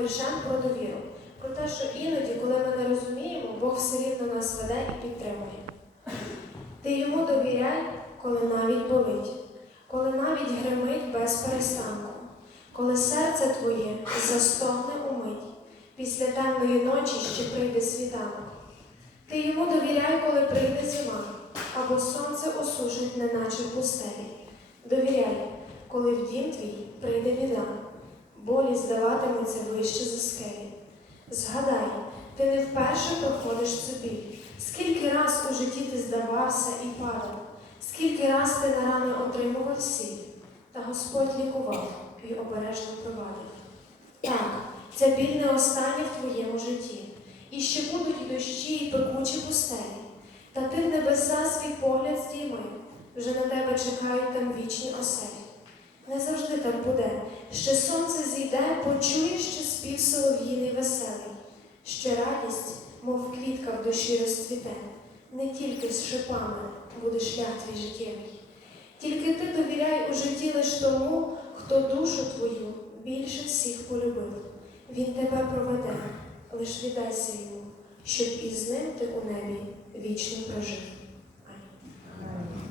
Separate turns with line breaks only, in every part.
віршем про довіру. Про те, що іноді, коли ми не розуміємо, Бог все рівно нас веде і підтримує. Ти йому довіряй, коли навіть болить, коли навіть гримить без перестанку, коли серце твоє застогне умить, після темної ночі ще прийде світанок. Ти йому довіряй, коли прийде зима, або сонце осушить, неначе в пустелі. Довіряй, коли в дім твій прийде біда, болі здаватиметься вище за скелі. Згадай, ти не вперше проходиш біль. Скільки раз у житті ти здавався і падав, скільки раз ти на рани отримував сіль, та Господь лікував і обережно провадив. Так, ця біль не остання в твоєму житті, і ще будуть дощі, і пекучі пустелі. Та ти в небеса свій погляд здійми, вже на тебе чекають там вічні оселі. Не завжди так буде, ще сонце зійде, почуєш ще спів солов'їний веселий, ще радість, мов квітка в душі розцвіте, не тільки з шипами буде шлях твій життєвий. Тільки ти довіряй у житті лиш тому, хто душу твою більше всіх полюбив. Він тебе проведе, лиш віддайся йому, щоб із ним ти у небі вічно прожив. Амінь.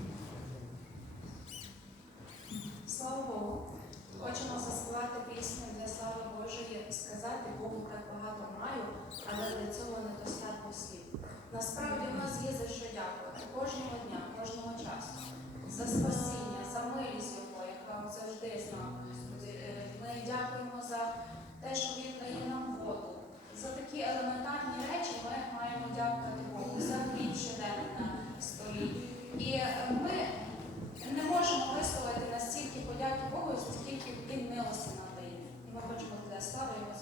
Слава Богу! Хочемо заспівати пісню для слави Божої і сказати Богу так багато маю, але для цього недостатньо слів. Насправді в нас є за що дякувати кожного дня, кожного часу. За спасіння, за милість Його, яка завжди з нами. Господи. Е, Ми дякуємо за те, що Він дає нам воду. За такі елементарні речі ми маємо дякувати Богу, за хліб щоденний на столі. І е, ми не можемо висловити настільки подяки Богу, скільки він милості надає. І ми хочемо для слави його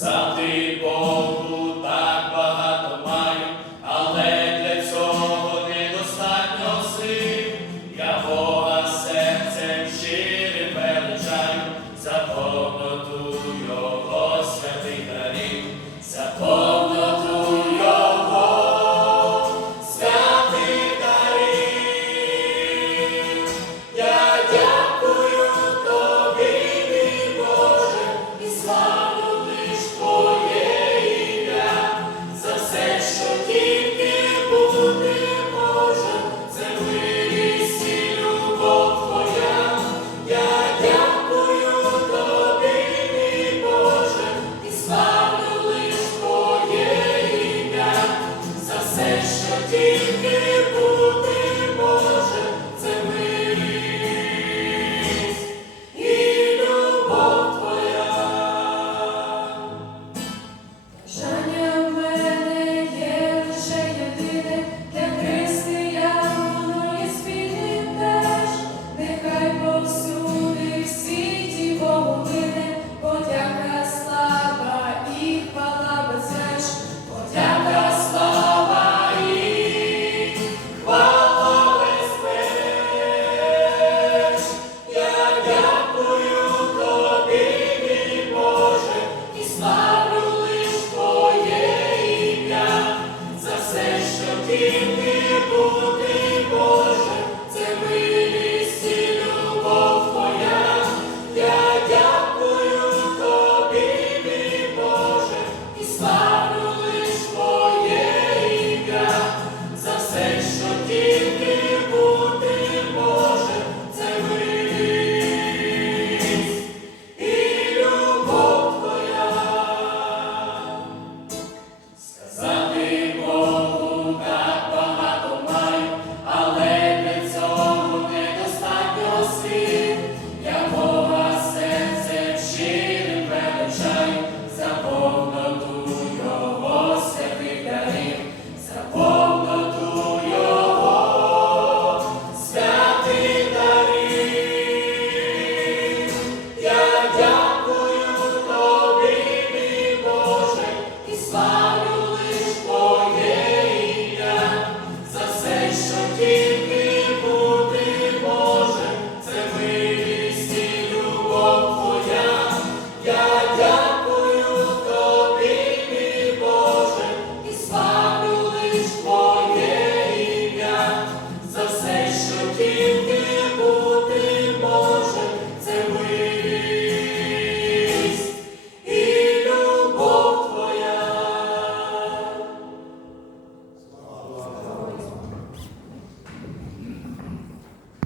Сати Богу так багато маю, але для цього недостатньо сил. Я Бога серцем щирим величаю, за повноту його святих дарів.